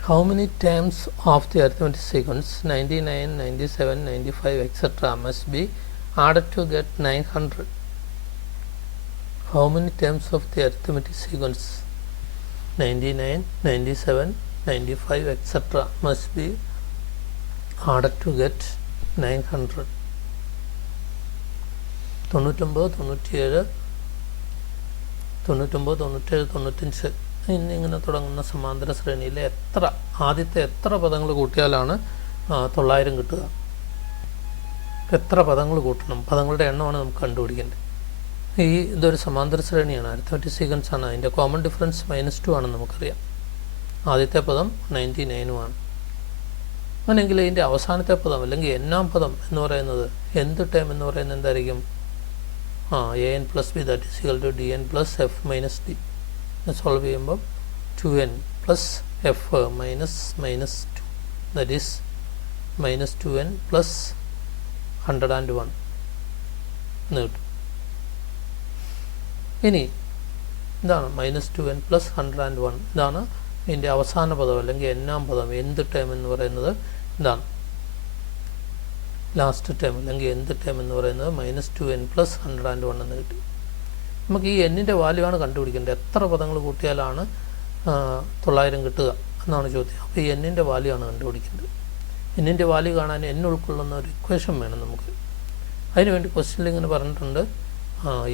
Speaker 1: How many terms of the arithmetic sequence 99, 97, 95, etc. must be added to get 900? How many terms of the arithmetic sequence 99, 97, 95, etc. must be added to get 900? തൊണ്ണൂറ്റൊമ്പത് തൊണ്ണൂറ്റിയേഴ് തൊണ്ണൂറ്റൊമ്പത് തൊണ്ണൂറ്റേഴ് തൊണ്ണൂറ്റഞ്ച്. എന്നിങ്ങനെ തുടങ്ങുന്ന സമാന്തര ശ്രേണിയിലെ എത്ര ആദ്യത്തെ എത്ര പദങ്ങൾ കൂട്ടിയാലാണ് തൊള്ളായിരം കിട്ടുക. എത്ര പദങ്ങൾ കൂട്ടണം? പദങ്ങളുടെ എണ്ണമാണ് നമുക്ക് കണ്ടുപിടിക്കേണ്ടത്. ഈ ഇതൊരു സമാന്തര ശ്രേണിയാണ്. അരിത്തമെറ്റിക് സീക്വൻസ് ആണ്. അതിന്റെ കോമൺ ഡിഫറൻസ് മൈനസ് ടു ആണെന്ന് നമുക്കറിയാം. ആദ്യത്തെ പദം നയന്റി നയനുമാണ് അങ്ങനെയെങ്കിൽ ഇതിന്റെ അവസാനത്തെ പദം അല്ലെങ്കിൽ എന്നാം പദം എന്ന് പറയുന്നത് എന്ത് ടേം എന്ന് പറയുന്നത് എന്തായിരിക്കും? ആ a n plus b that is equal to d n plus f minus d solve ചെയ്യുമ്പം two n plus f minus minus two that is minus two n plus hundred and one എന്ന് കിട്ടും. ഇനി ഇതാണ് minus two n plus hundred and one ഇതാണ് ഇതിന്റെ അവസാന പദം അല്ലെങ്കിൽ എന്നാം പദം എന്ത് ടൈം എന്ന് പറയുന്നത് ഇതാണ്. ലാസ്റ്റ് ടൈം അല്ലെങ്കിൽ എന്ത് ടൈം എന്ന് പറയുന്നത് minus two n plus hundred and one എന്ന് കിട്ടി. നമുക്ക് ഈ എന്നിന്റെ വാല്യൂ ആണ് കണ്ടുപിടിക്കേണ്ടത്. എത്ര പദങ്ങൾ കൂട്ടിയാലാണ് തൊള്ളായിരം കിട്ടുക എന്നാണ് ചോദ്യം. അപ്പോൾ ഈ എന്നിന്റെ വാല്യൂ ആണ് കണ്ടുപിടിക്കേണ്ടത്. എന്നിന്റെ വാല്യൂ കാണാൻ എൻ ഉൾക്കൊള്ളുന്ന ഒരു ഇക്വേഷൻ വേണം നമുക്ക്. അതിനുവേണ്ടി ക്വസ്റ്റ്യനിൽ ഇങ്ങനെ പറഞ്ഞിട്ടുണ്ട്.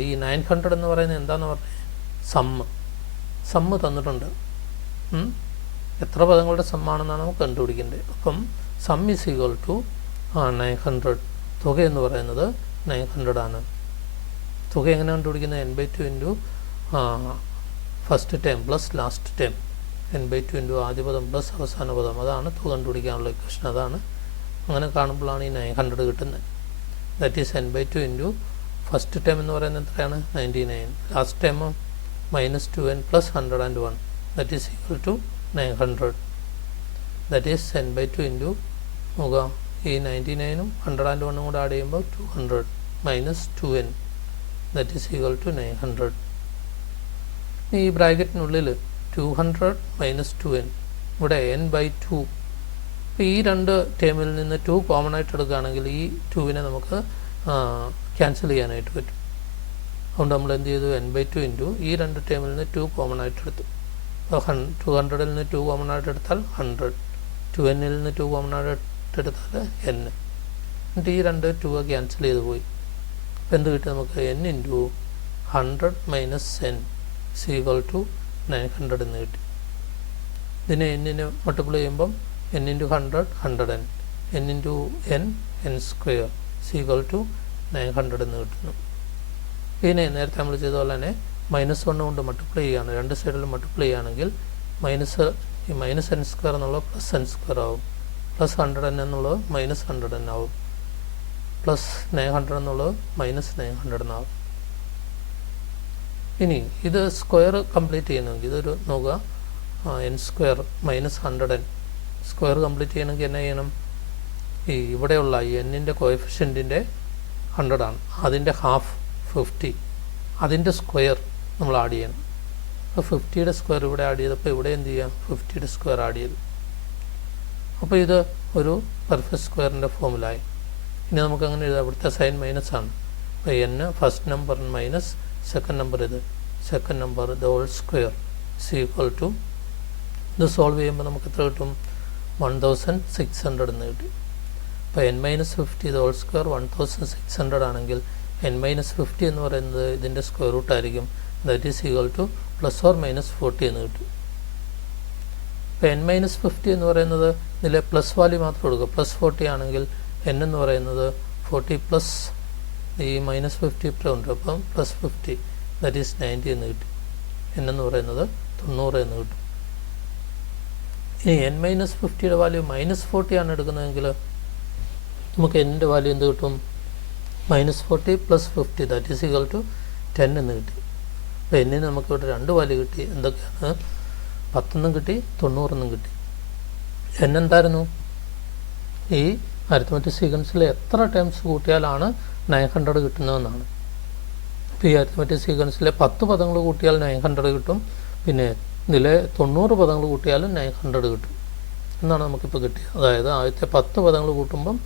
Speaker 1: ഈ നയൻ ഹൺഡ്രഡ് എന്ന് പറയുന്നത് എന്താണെന്ന് പറഞ്ഞാൽ സമ്മ് സമ്മ് തന്നിട്ടുണ്ട്. എത്ര പദങ്ങളുടെ സമ്മാണെന്നാണ് നമുക്ക് കണ്ടുപിടിക്കേണ്ടത്? അപ്പം sum is equal to nine hundred തുക എന്ന് പറയുന്നത് നയൻ ഹൺഡ്രഡ് ആണ്. തുക എങ്ങനെ കണ്ടുപിടിക്കുന്നത്? N by two into first term plus last term n by two into ആദ്യ പദം പ്ലസ് അവസാന പദം. അതാണ് തുക കണ്ടുപിടിക്കാനുള്ള ഇക്വേഷൻ അതാണ് അങ്ങനെ കാണുമ്പോഴാണ് ഈ നയൻ ഹൺഡ്രഡ് കിട്ടുന്നത്. That is n by two into first term എന്ന് പറയുന്നത് എത്രയാണ്? Ninety nine last term minus two n plus hundred and one is equal to nine hundred that is n by two into നോക്കുക ഈ ninety നയനും hundred and വണ്ണും കൂടെ add ചെയ്യുമ്പോൾ two hundred minus two n that is equal to nine hundred ഈ ബ്രാക്കറ്റിനുള്ളിൽ two hundred minus two n ഇവിടെ N by two ഈ രണ്ട് ടേമിൽ നിന്ന് ടു കോമൺ ആയിട്ട് എടുക്കുകയാണെങ്കിൽ ഈ ടുവിനെ നമുക്ക് ക്യാൻസൽ ചെയ്യാനായിട്ട് പറ്റും. അതുകൊണ്ട് നമ്മൾ എന്ത് ചെയ്തു? എൻ ബൈ ടു ഇന്റു ഈ രണ്ട് ടേമിൽ നിന്ന് ടു കോമൺ ആയിട്ട് എടുത്തു. ടു ഹൺഡ്രഡിൽ നിന്ന് ടു കോമൺ ആയിട്ട് എടുത്താൽ ഹൺഡ്രഡ് ടു എന്നിൽ നിന്ന് ടു കോമൺ ആയിട്ട് എടുത്താൽ എൻ എന്നിട്ട് ഈ രണ്ട് ടു ക്യാൻസൽ ചെയ്ത് പോയി. അപ്പോൾ എന്ത് കിട്ടും നമുക്ക്? N into hundred minus n is equal to nine hundred എന്ന് കിട്ടി. ഇതിനെ എന്നിന് മൾട്ടിപ്ലൈ ചെയ്യുമ്പം n into hundred hundred n n into n n square is equal to nine hundred എന്ന് കിട്ടുന്നു. ഇതിനെ നേരത്തെ നമ്മൾ ചെയ്ത പോലെ തന്നെ മൈനസ് വൺ കൊണ്ട് മൾട്ടിപ്ലൈ ചെയ്യുകയാണ്. രണ്ട് സൈഡിലും മൾട്ടിപ്ലൈ ചെയ്യുകയാണെങ്കിൽ മൈനസ് ഈ മൈനസ് എൻ സ്ക്വയർ എന്നുള്ളത് പ്ലസ് എൻ സ്ക്വയർ ആവും. പ്ലസ് ഹൺഡ്രഡ് എൻ എന്നുള്ളത് മൈനസ് ഹൺഡ്രഡ് എൻ ആവും. പ്ലസ് നയൻ ഹൺഡ്രഡ് എന്നുള്ളത് മൈനസ് നയൻ ഹൺഡ്രഡ് എന്നാവും ഇനി ഇത് സ്ക്വയർ കംപ്ലീറ്റ് ചെയ്യണമെങ്കിൽ ഇതൊരു നോക്കുക. N square minus hundred n square complete ചെയ്യണമെങ്കിൽ എന്നാ ചെയ്യണം? ഈ ഇവിടെയുള്ള ഈ എന്നിന്റെ കോയഫിഷ്യന്റിന്റെ ഹൺഡ്രഡാണ് അതിന്റെ ഹാഫ് ഫിഫ്റ്റി അതിന്റെ സ്ക്വയർ നമ്മൾ ആഡ് ചെയ്യണം. അപ്പോൾ ഫിഫ്റ്റിയുടെ സ്ക്വയർ ഇവിടെ ആഡ് ചെയ്തപ്പോൾ ഇവിടെ എന്ത് ചെയ്യാം? ഫിഫ്റ്റിയുടെ സ്ക്വയർ ആഡ് ചെയ്തു. അപ്പോൾ ഇത് ഒരു പെർഫെക്റ്റ് സ്ക്വയറിന്റെ ഫോമിലായി ഇനി നമുക്ക് അങ്ങനെ എഴുതാം. ഇവിടുത്തെ സൈൻ മൈനസ് ആണ്. അപ്പോൾ n first number minus second number ഇത്. Second number the whole square is equal to ഇത് സോൾവ് ചെയ്യുമ്പോൾ നമുക്ക് എത്ര കിട്ടും? വൺ തൗസൻഡ് സിക്സ് ഹൺഡ്രഡ് എന്ന് കിട്ടി. അപ്പോൾ n minus fifty the whole square one thousand six hundred ആണെങ്കിൽ എൻ മൈനസ് ഫിഫ്റ്റി എന്ന് പറയുന്നത് ഇതിന്റെ സ്ക്വയർ റൂട്ട് ആയിരിക്കും. That is equal to plus or minus forty എന്ന് കിട്ടും. ഇപ്പോൾ എൻ മൈനസ് ഫിഫ്റ്റി എന്ന് പറയുന്നത് ഇതിലെ പ്ലസ് വാല്യൂ മാത്രം കൊടുക്കുക. പ്ലസ് ഫോർട്ടി ആണെങ്കിൽ എൻ എന്ന് പറയുന്നത് ഫോർട്ടി പ്ലസ് ഈ മൈനസ് ഫിഫ്റ്റി ഇപ്പം ഉണ്ട്. അപ്പം plus fifty that is ninety എന്ന് കിട്ടി. എൻ എന്ന് പറയുന്നത് തൊണ്ണൂറ് എന്ന് കിട്ടും. ഇനി എൻ മൈനസ് ഫിഫ്റ്റിയുടെ വാല്യൂ മൈനസ് ഫോർട്ടി ആണ് എടുക്കുന്നതെങ്കിൽ നമുക്ക് എന്റെ വാല്യൂ എന്ത് കിട്ടും? Minus forty plus fifty that is equal to ten എന്ന് കിട്ടി. അപ്പോൾ എന്നിന് നമുക്ക് ഇവിടെ രണ്ട് വാല്യൂ കിട്ടി. എന്തൊക്കെയാണ്? പത്തൊന്നും കിട്ടി തൊണ്ണൂറൊന്നും കിട്ടി. എൻ എന്തായിരുന്നു ഈ അരിത്മെറ്റിക് സീക്വൻസിൽ എത്ര ടേംസ് കൂട്ടിയാലാണ് നയൻ ഹൺഡ്രഡ് കിട്ടുന്നതെന്നാണ്. ഇപ്പോൾ ഈ അരിത്മെറ്റിക് സീക്വൻസിലെ പത്ത് പദങ്ങൾ കൂട്ടിയാൽ നയൻ ഹൺഡ്രഡ് കിട്ടും. പിന്നെ ഇതിലെ തൊണ്ണൂറ് പദങ്ങൾ കൂട്ടിയാലും നയൻ ഹൺഡ്രഡ് കിട്ടും. എന്നാണ് നമുക്കിപ്പോൾ കിട്ടിയത്. അതായത് ആദ്യത്തെ പത്ത് പദങ്ങൾ കൂട്ടുമ്പം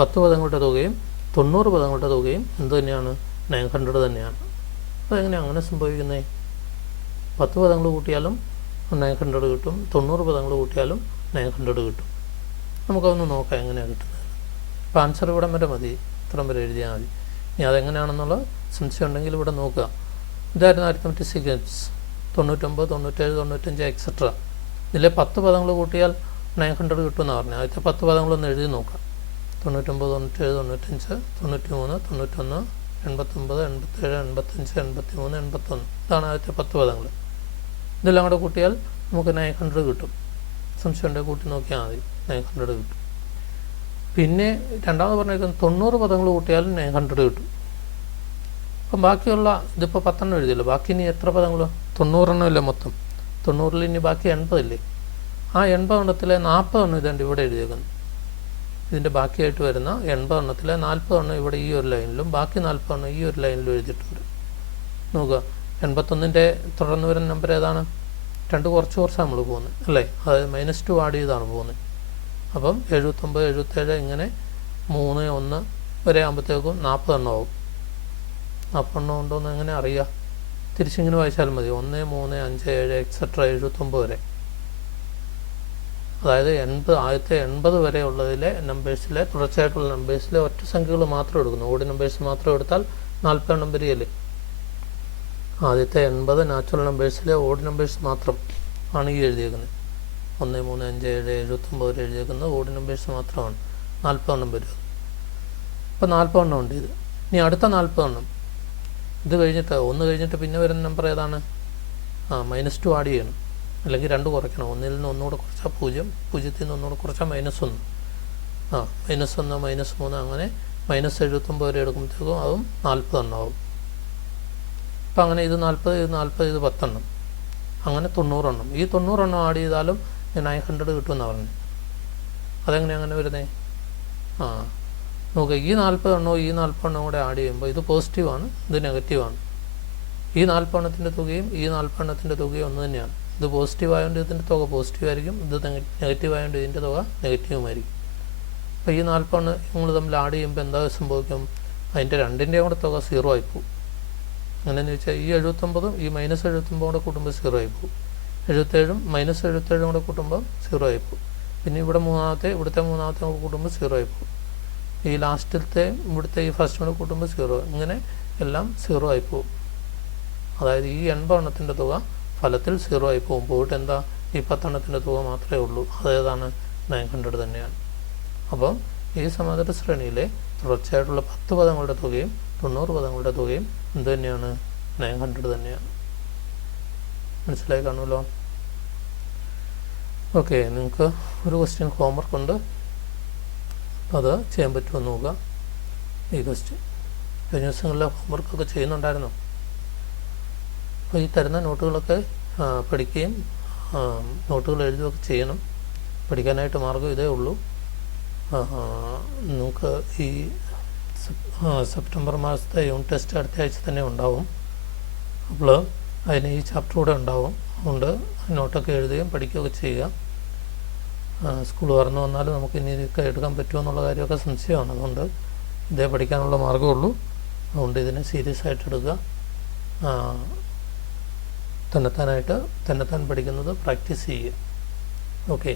Speaker 1: പത്ത് പദങ്ങളുടെ തുകയും തൊണ്ണൂറ് പദങ്ങളുടെ തുകയും എന്തു തന്നെയാണ്? നയൻ ഹൺഡ്രഡ് തന്നെയാണ് അതെങ്ങനെ അങ്ങനെ സംഭവിക്കുന്നത് പത്ത് പദങ്ങൾ കൂട്ടിയാലും നയൻ ഹൺഡ്രഡ് കിട്ടും. തൊണ്ണൂറ് പദങ്ങൾ കൂട്ടിയാലും നയൻ ഹൺഡ്രഡ് കിട്ടും. നമുക്കതൊന്ന് നോക്കാം എങ്ങനെയാണ് കിട്ടുന്നത്. അപ്പോൾ ആൻസർ ഇവിടം വരെ മതി. ഇത്രയും വരെ എഴുതിയാൽ മതി. ഇനി അതെങ്ങനെയാണെന്നുള്ള സംശയം ഉണ്ടെങ്കിൽ ഇവിടെ നോക്കുക. ഇതായിരുന്നു അരിത്തമെറ്റിക് സീക്വൻസ് തൊണ്ണൂറ്റൊമ്പത് തൊണ്ണൂറ്റേഴ് തൊണ്ണൂറ്റഞ്ച് എക്സെട്ര ഇതിലെ പത്ത് പദങ്ങൾ കൂട്ടിയാൽ നയൻ ഹൺഡ്രഡ് കിട്ടുമെന്ന് പറഞ്ഞു. ആദ്യത്തെ പത്ത് പദങ്ങളൊന്ന് എഴുതി നോക്കാം. തൊണ്ണൂറ്റൊമ്പത് തൊണ്ണൂറ്റേഴ് തൊണ്ണൂറ്റഞ്ച് തൊണ്ണൂറ്റി മൂന്ന് തൊണ്ണൂറ്റൊന്ന് എൺപത്തൊമ്പത് എൺപത്തേഴ് എൺപത്തഞ്ച് എൺപത്തി മൂന്ന് എൺപത്തൊന്ന്. ഇതാണ് ആദ്യത്തെ പത്ത് പദങ്ങൾ. ഇതെല്ലാം കൂടെ കൂട്ടിയാൽ നമുക്ക് നയൻ ഹൺഡ്രഡ് കിട്ടും. സംശയമുണ്ടെങ്കിൽ കൂട്ടി നോക്കിയാൽ മതി. നയൻ ഹൺഡ്രഡ് കിട്ടും. പിന്നെ രണ്ടാമത് പറഞ്ഞേക്കുന്നത് തൊണ്ണൂറ് പദങ്ങൾ കൂട്ടിയാലും നയൻ ഹൺഡ്രഡ് കിട്ടും. അപ്പം ബാക്കിയുള്ള ഇതിപ്പോൾ പത്തെണ്ണം എഴുതിയല്ലോ. ബാക്കി ഇനി എത്ര പദങ്ങൾ തൊണ്ണൂറെണ്ണം ഇല്ല മൊത്തം? തൊണ്ണൂറിൽ ഇനി ബാക്കി എൺപതില്ലേ? ആ എൺപതെണ്ണത്തിലെ നാൽപ്പതെണ്ണം ഇതുണ്ട് ഇവിടെ എഴുതിയേക്കുന്നു. ഇതിന്റെ ബാക്കിയായിട്ട് വരുന്ന എൺപതെണ്ണത്തിലെ നാൽപ്പതെണ്ണം ഇവിടെ ഈ ഒരു ലൈനിലും ബാക്കി നാൽപ്പതെണ്ണം ഈ ഒരു ലൈനിലും എഴുതിയിട്ടുണ്ട്. നോക്കുക. എൺപത്തൊന്നിന്റെ തുടർന്ന് വരുന്ന നമ്പർ ഏതാണ്? രണ്ട് കുറച്ച് കുറച്ചാണ് നമ്മൾ പോകുന്നത് അല്ലേ? അതായത് മൈനസ് ടു ആഡ് ചെയ്താണ് പോകുന്നത്. അപ്പം എഴുപത്തൊമ്പത് എഴുപത്തേഴ് ഇങ്ങനെ മൂന്ന് ഒന്ന് വരെ ആകുമ്പോഴത്തേക്കും നാൽപ്പതെണ്ണം ആവും. നാൽപ്പതെണ്ണം ഉണ്ടോ എന്ന് എങ്ങനെ അറിയുക തിരിച്ചിങ്ങനെ വായിച്ചാൽ മതി. ഒന്ന് മൂന്ന് അഞ്ച് ഏഴ് എക്സെട്ര എഴുപത്തൊമ്പത് വരെ. അതായത് എൺപത് ആദ്യത്തെ എൺപത് വരെ ഉള്ളതിലെ നമ്പേഴ്സിലെ തുടർച്ചയായിട്ടുള്ള നമ്പേഴ്സിലെ ഒറ്റ സംഖ്യകൾ മാത്രം എടുക്കുന്നു. ഓടി നമ്പേഴ്സ് മാത്രം എടുത്താൽ നാൽപ്പത് നമ്പർ വരികയല്ലേ ആദ്യത്തെ എൺപത് നാച്ചുറൽ നമ്പേഴ്സിലെ ഓഡ് നമ്പേഴ്സ് മാത്രം ആണ് ഈ എഴുതിയേക്കുന്നത്. ഒന്ന് മൂന്ന് അഞ്ച് ഏഴ് എഴുപത്തൊമ്പത് വരെ എഴുതിയേക്കുന്നത് ഓഡ് നമ്പേഴ്സ് മാത്രമാണ്. നാൽപ്പതെണ്ണം വരും അപ്പോൾ നാൽപ്പതെണ്ണം ഉണ്ട് ഇത്. ഇനി അടുത്ത നാൽപ്പതെണ്ണം ഇത് കഴിഞ്ഞിട്ട് ഒന്ന് കഴിഞ്ഞിട്ട് പിന്നെ വരുന്ന നമ്പർ ഏതാണ്? ആ മൈനസ് ടു ആഡ് ചെയ്യണം. അല്ലെങ്കിൽ രണ്ട് കുറയ്ക്കണം. ഒന്നിൽ നിന്ന് ഒന്നുകൂടെ കുറച്ചാൽ പൂജ്യം പൂജ്യത്തിൽ നിന്ന് ഒന്നുകൂടെ കുറച്ചാൽ മൈനസ് ഒന്ന്. ആ മൈനസ് ഒന്ന് മൈനസ് മൂന്ന് അങ്ങനെ മൈനസ് എഴുപത്തൊമ്പത് വരെ എടുക്കുമ്പോഴത്തേക്കും അതും നാൽപ്പതെണ്ണമാവും അപ്പം അങ്ങനെ ഇത് നാൽപ്പത് ഇത് നാൽപ്പത് ഇത് പത്തെണ്ണം. അങ്ങനെ തൊണ്ണൂറെണ്ണം. ഈ തൊണ്ണൂറെണ്ണം ആഡ് ചെയ്താലും നയൻ ഹൺഡ്രഡ് കിട്ടുമെന്നാണ് പറഞ്ഞത് അതെങ്ങനെ അങ്ങനെ വരുന്നേ? ആ നോക്കുക ഈ നാൽപ്പതെണ്ണോ ഈ നാൽപ്പതെണ്ണോ കൂടെ ആഡ് ചെയ്യുമ്പോൾ ഇത് പോസിറ്റീവാണ് ഇത് നെഗറ്റീവാണ് ഈ നാൽപ്പതെണ്ണത്തിന്റെ തുകയും ഈ നാൽപ്പതെണ്ണത്തിന്റെ തുകയും ഒന്ന് തന്നെയാണ്. ഇത് പോസിറ്റീവ് ആയതുകൊണ്ട് ഇതിന്റെ തുക പോസിറ്റീവ് ആയിരിക്കും. ഇത് നെഗറ്റീവ് ആയതുകൊണ്ട് ഇതിന്റെ തുക നെഗറ്റീവുമായിരിക്കും അപ്പോൾ ഈ നാൽപ്പണ് നിങ്ങൾ തമ്മിൽ ആഡ് ചെയ്യുമ്പോൾ എന്താ സംഭവിക്കും? അതിന്റെ രണ്ടിന്റെയും കൂടെ തുക സീറോ ആയിപ്പോവും അങ്ങനെയെന്ന് വെച്ചാൽ ഈ എഴുപത്തൊമ്പതും ഈ മൈനസ് എഴുപത്തൊമ്പതും കൂടെ കൂട്ടുമ്പോൾ സീറോ ആയിപ്പോവും എഴുപത്തേഴും മൈനസ് എഴുപത്തേഴും കൂടെ കൂട്ടുമ്പോൾ സീറോ ആയിപ്പോവും പിന്നെ ഇവിടെ മൂന്നാമത്തെ ഇവിടുത്തെ മൂന്നാമത്തെ കൂടെ കൂട്ടുമ്പോൾ സീറോ ആയിപ്പോവും ഈ ലാസ്റ്റിലത്തെ ഇവിടുത്തെ ഈ ഫസ്റ്റ് കൂടെ കൂട്ടുമ്പോൾ സീറോ ഇങ്ങനെ എല്ലാം സീറോ ആയിപ്പോവും അതായത് ഈ എൺപതെണ്ണത്തിന്റെ തുക ഫലത്തിൽ സീറോ ആയി പോകും പോയിട്ട് എന്താ? ഈ പത്തെണ്ണത്തിന്റെ തുക മാത്രമേ ഉള്ളൂ. അതേതാണ് നയൻ ഹൺഡ്രഡ് തന്നെയാണ്. അപ്പം ഈ സമാന്തര ശ്രേണിയിലെ തുടർച്ചയായിട്ടുള്ള പത്ത് പദങ്ങളുടെ തുകയും തൊണ്ണൂറ് പദങ്ങളുടെ തുകയും എന്ത് തന്നെയാണ്? നയൻ ഹൺഡ്രഡ് തന്നെയാണ്. മനസ്സിലായി കാണുമല്ലോ? ഓക്കെ നിങ്ങൾക്ക് ഒരു ക്വസ്റ്റ്യൻ ഹോംവർക്ക് ഉണ്ട്. അത് ചെയ്യാൻ പറ്റുമോ നോക്കുക. ഈ ക്വസ്റ്റ്യൻ കഴിഞ്ഞ ദിവസങ്ങളിലെ ഹോംവർക്കൊക്കെ ചെയ്യുന്നുണ്ടായിരുന്നോ? അപ്പോൾ ഈ തരുന്ന നോട്ടുകളൊക്കെ പഠിക്കുകയും നോട്ടുകൾ എഴുതുകയൊക്കെ ചെയ്യണം. പഠിക്കാനായിട്ട് മാർഗം ഇതേ ഉള്ളൂ. നമുക്ക് ഈ സെപ്റ്റംബർ മാസത്തെ യൂണിറ്റ് ടെസ്റ്റ് അടുത്ത ആഴ്ച തന്നെ ഉണ്ടാവും. അപ്പോൾ അതിന് ഈ ചാപ്റ്റർ കൂടെ ഉണ്ടാവും. അതുകൊണ്ട് നോട്ടൊക്കെ എഴുതുകയും പഠിക്കുകയൊക്കെ ചെയ്യുക. സ്കൂൾ തുറന്നു വന്നാലും നമുക്ക് ഇനി ഇതൊക്കെ എടുക്കാൻ പറ്റുമോ എന്നുള്ള കാര്യമൊക്കെ സംശയമാണ്. അതുകൊണ്ട് ഇതേ പഠിക്കാനുള്ള മാർഗമുള്ളൂ അതുകൊണ്ട് ഇതിനെ സീരിയസ് ആയിട്ട് എടുക്കുക. തന്നെത്താനായിട്ട് തന്നെത്താൻ പഠിക്കുന്നത് പ്രാക്ടീസ് ചെയ്യുക. ഓക്കെ